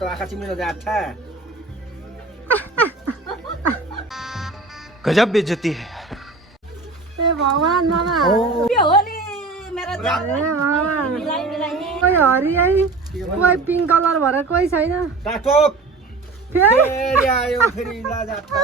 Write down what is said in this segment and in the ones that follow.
तो आँखा चिम्लिन जाता गजब बेइज्जती है। ए भगवान मामा होली मेरो कोही हरियै कोही पिङ्क कलर भएर कोही छैन टाटो फेरि आयो फेरि ला जाता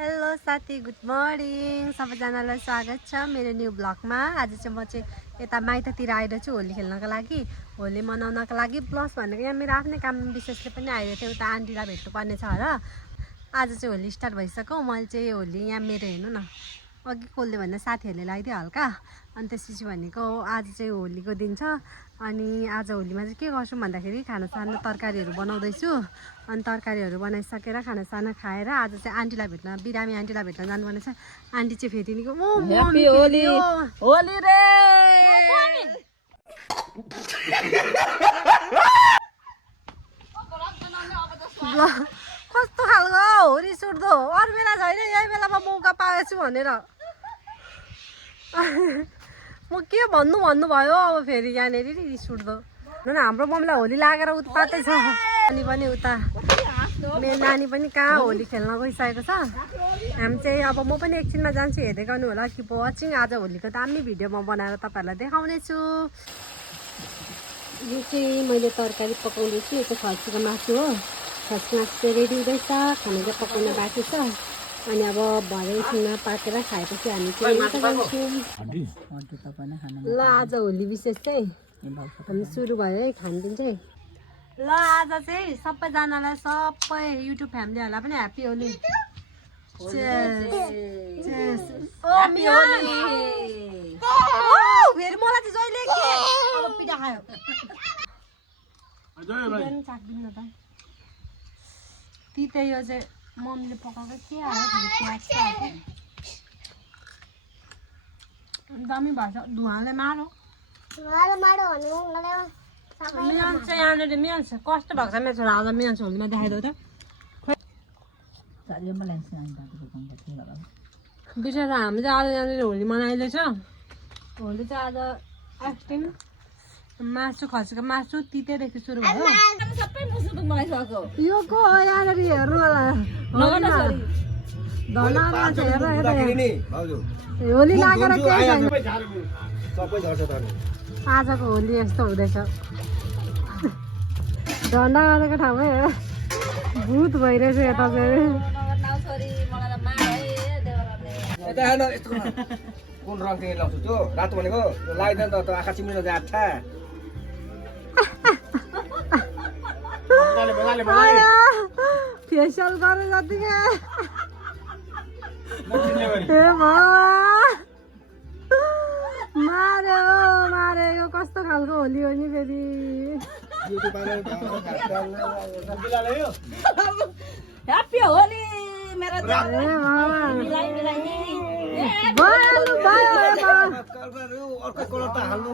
हेलो साथी, गुड मर्निङ सबैजनालाई स्वागत छ मेरो न्यू ब्लगमा। आज चाहिँ म चाहिँ यता माइततिर आएर छु होली खेल्नको लागि, होली मनाउनको लागि। प्लस भनेको यहाँ मेरो आफ्नै काम विशेषले पनि आइरहेको थियो, उता आन्टीलाई भेट्नुपर्ने छ र आज चाहिँ होली स्टार्ट भइसक्यो। मैले चाहिँ होली यहाँ मेरो हेर्नु न अघि कसले भन्दा साथीहरूले लगाइदियो हल्का, अनि त्यसपछि भनेको आज चाहिँ होलीको दिन छ। अनि आज होलीमा चाहिँ के गर्छु भन्दाखेरि खानासाना तरकारीहरू बनाउँदैछु। अनि तरकारीहरू बनाइसकेर खानासाना खाएर आज चाहिँ आन्टीलाई भेट्न, बिरामी आन्टीलाई भेट्न जानुपर्ने छ। आन्टी चाहिँ फेरि निको ह्यापी होली होली रे कस्तो खालको हो रिस उठ्दो, अरू बेला छैन यही बेलामा मौका पाएछु भनेर म के भन्नुभयो अब फेरि यहाँनिर रिस उठ्दो। हाम्रो मम्मीलाई होली लागेर उत्पातै छ। अनि पनि उता मेरो नानी पनि कहाँ होली खेल्न गइसकेको छ। हामी चाहिँ अब म पनि एकछिनमा जान्छु, हेर्दै गर्नु होला कि वाचिङ। आज होलीको दामी भिडियो म बनाएर तपाईँहरूलाई देखाउने छु। यो चाहिँ मैले तरकारी पकाउँदैछु, यो चाहिँ खसीको मासु हो। खसीको मासु चाहिँ रेडी हुँदैछ, खाना चाहिँ पकाउन बाँकी छ। अनि अब भरे एकछिनमा पाकेर खाएपछि हामी चाहिँ जान्छौँ। ल आज होली विशेष चाहिँ हामी सुरु भयो है खानपिन चाहिँ। ल आज चाहिँ सबैजनालाई, सबै युट्युब फ्यामिलीहरूलाई पनि ह्याप्पी होली। फेरि मलाई चाहिँ जहिले के पिठा खायो चाख्दिन त तिते। यो चाहिँ मम्मीले पकाएको के आयो प्याज दामी भएछ, धुवाले मारो मिलान चाहिँ यहाँनिर मिलान्छ। कस्तो भएको छ मेरो छोरा आज मिलान्छ होलीमा देखाइदेऊ त। बिचरा हामी चाहिँ आज यहाँनिर होली मनाइँदैछ। होली चाहिँ आज आइसक्रिम मासु, खसीको मासु तितेदेखि सुरु भयो। यो को हो यहाँनिर हेर्नु होला, होली लागेर केही छैन। आजको होली यस्तो हुँदैछ, झन्डा गरेको ठाउँमै भूत भइरहेछ यता चाहिँ। कुन रङ चाहिँ लाउँछु त्यो रातो भनेको लगाइदिनु त आँखा चिम्लिन जाता फेसियल गरे जतिकै मारे यो कस्तो खालको होली हो नि फेरि। ह्यापी होली मेरो अर्को कलर त हाल्नु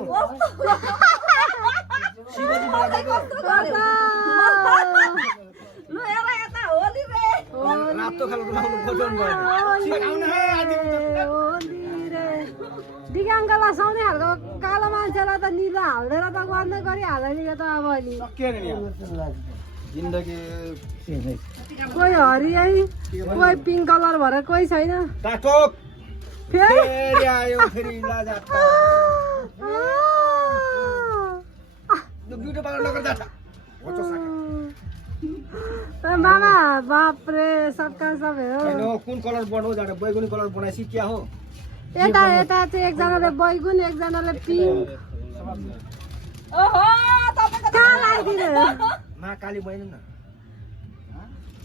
रातो खालको लाउनु खोज्नु दिगाङ्गलाई साउने खालको कालो मान्छेलाई त निलो हाल्दैन त गर्दै गरिहाल्यो नि यो त। अब नि कोही हरियै कोही पिङ्क कलर भएर कोही छैन। टाटो फेरि आयो फेरि ला जाता ब्युटी पार्लर लगेर जाता मामा बापरे सबका सब हेरो। कुन कलर बनाऊ जाने बैगुनी कलर बनाएपछि क्या हो। यता यता चाहिँ एकजनाले बैगुन एकजनाले पिङ्क कहाँ लगाइदिनु मा काली बैनी न।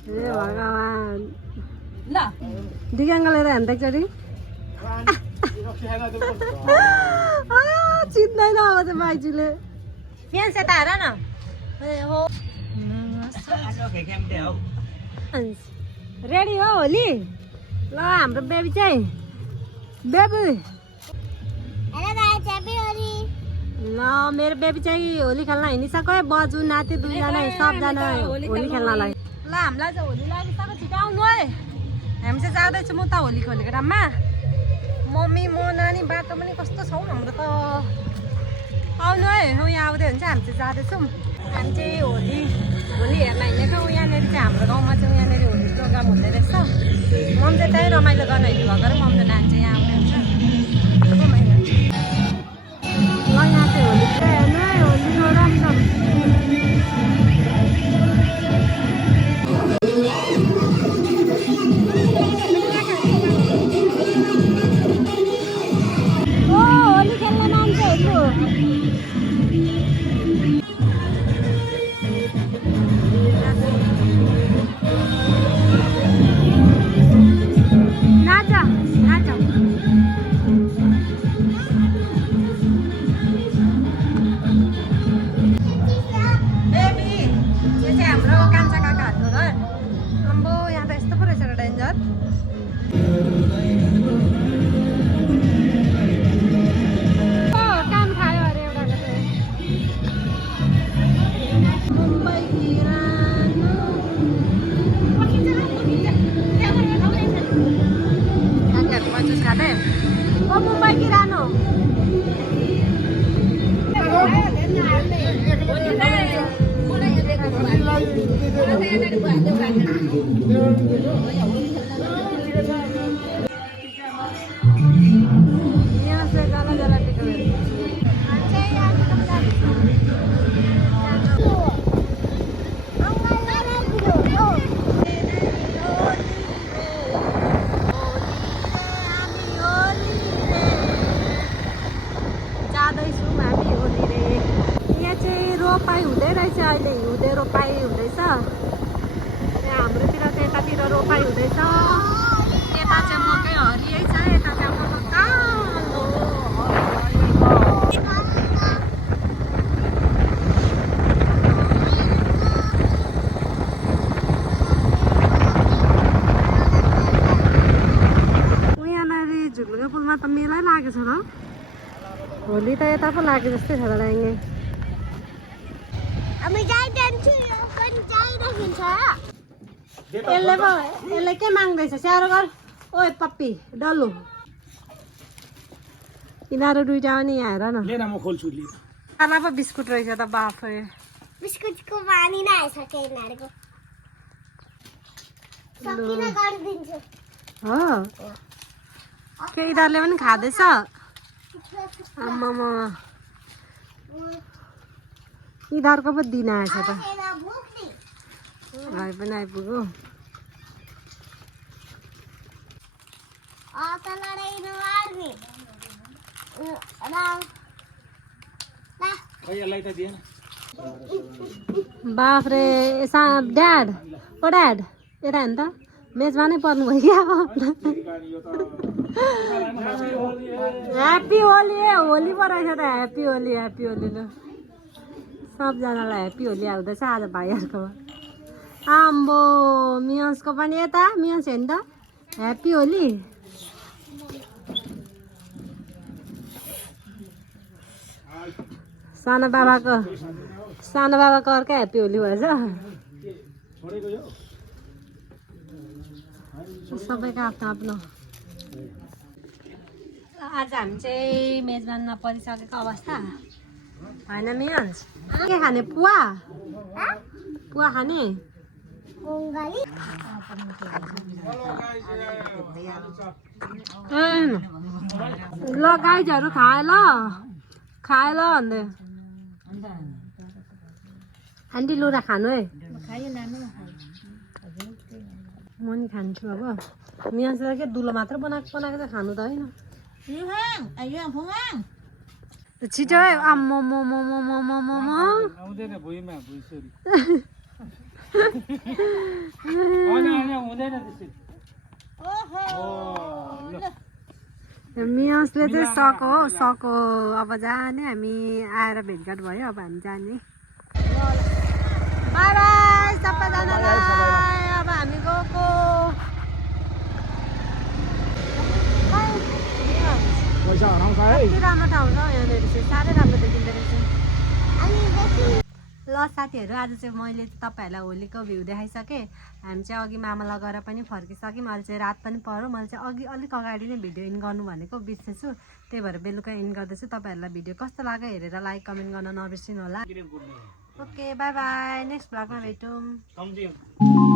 ए भगवान ल दिगाङ्गले हेर्दा एकचोटि चिन्दैन अब चाहिँ माइजूले। यहाँ यता हेर न रेडी हो होली। ल हाम्रो बेबी चाहिँ बेबी ल मेरो बेबी चाहिँ होली खेल्न हिँडिसक्यो। बजु नाति दुईजना सबजना होली खेल्नलाई। ल हामीलाई चाहिँ होली लागिसक्यो, छिटो आउनु है। हामी चाहिँ जाँदैछौँ म त होली खोलेको राममा मम्मी म नानी बाटो पनि कस्तो छ हौ हाम्रो त आउनु है यहाँ आउँदै हुन्छ हामी चाहिँ जाँदैछौँ हामी चाहिँ होली हेर्न हिँडेको यहाँनिर चाहिँ हाम्रो गाउँमा चाहिँ यहाँनिर होली प्रोग्राम हुँदै रहेछ मम चाहिँ त्यहीँ रमाइलो गर्न हिँड्नु भएको र मम र नानी चाहिँ यहाँ आउँदै हुन्छ ल यहाँ चाहिँ होली चाहिँ हेर्नु है होली प्रोग्राम छ होली खेल्न मान्छेहरू नाच नाच यो चाहिँ हाम्रो कान्छा काकाहरूको घर अम्बो यहाँ त यस्तो पो रहेछ र डेन्जर काम खायो अरे एउटाको चाहिँ मुम्बई किरानो काकाहरूको जुस खाँदै ओ मुम्बई किरानो यहाँ से जला जला टिका जाँदैछौँ हामी होली रे यहाँ चाहिँ रोपाइ हुँदै रहेछ अहिले हिउँदे रोपाइ हुँदैछ हाम्रोतिर चाहिँ यतातिर रोपाइ हुँदैछ यता चाहिँ मकै हरियै छ यता चाहिँ मकै कालो यहाँनिर झुलुङ्गे पुलमा त मेलै लागेको छ र होली त यता पो लाग्यो जस्तै छ त डाङ्गे यसले के माग्दैछ स्याहारो गर ओए पप्पी डल्लु यिनीहरू दुइटा पनि यहाँ हेर न लिन म खोल्छु लि खाना पो बिस्कुट रहेछ त बाफे बिस्कुटको पानी नै आइसक्यो यिनीहरूको सकिन गरिदिन्छु हो के यिनीहरूले पनि खाँदैछ आम्मामा यिनीहरूको पो दिन आएछ त घर पनि आइपुग्यो यसलाई त दिएन बाफ रे ड्याड ओ ड्याड यता हेर्नु त मेजबानै पर्नु भयो क्या ह्याप्पी होली ए होली पो रहेछ त ह्याप्पी होली ल सबजनालाई ह्याप्पी होली आउँदैछ आज भाइहरूको आम्बो मियन्सको पनि यता मियन्स हेर्नु त ह्याप्पी होली सानो बाबाको अर्कै ह्याप्पी होली भएछ सबैको आफ्नो आफ्नो आज हामी चाहिँ मेजबानमा परिसकेको अवस्था होइन मियन्स के खाने पुवा खाने ल गाइजहरू खाए ल भन्दै आन्टी लुरा खानु है म नि खान्छु अब मियन्सलाई के दुलो मात्र बनाएको चाहिँ खानु त होइन छिटो है आम्मो आउँदैन भुइँमा भुइँसरी हुँदैन त्यसरी मियन्सले चाहिँ सको अब जाने हामी आएर भेटघाट भयो अब हामी जाने बाई बाई सबैजनालाई अब हामी गएको पैसा हराउँछ है कति राम्रो ठाउँ छ यहाँनिर चाहिँ साह्रै राम्रो देखिँदो रहेछ ल साथीहरू आज चाहिँ मैले तपाईँहरूलाई होलीको भ्यू देखाइसकेँ। हामी चाहिँ अघि मामा लगेर पनि फर्किसक्यौँ। अहिले चाहिँ रात पनि पर्यो। मैले चाहिँ अघि अलिक अगाडि नै भिडियो इन गर्नु भनेको बिर्सेछु, त्यही भएर बेलुका इन गर्दैछु। तपाईँहरूलाई भिडियो कस्तो लाग्यो हेरेर लाइक कमेन्ट गर्न नबिर्सिनु होला। ओके बाई बाई, नेक्स्ट भ्लगमा भेटौँ।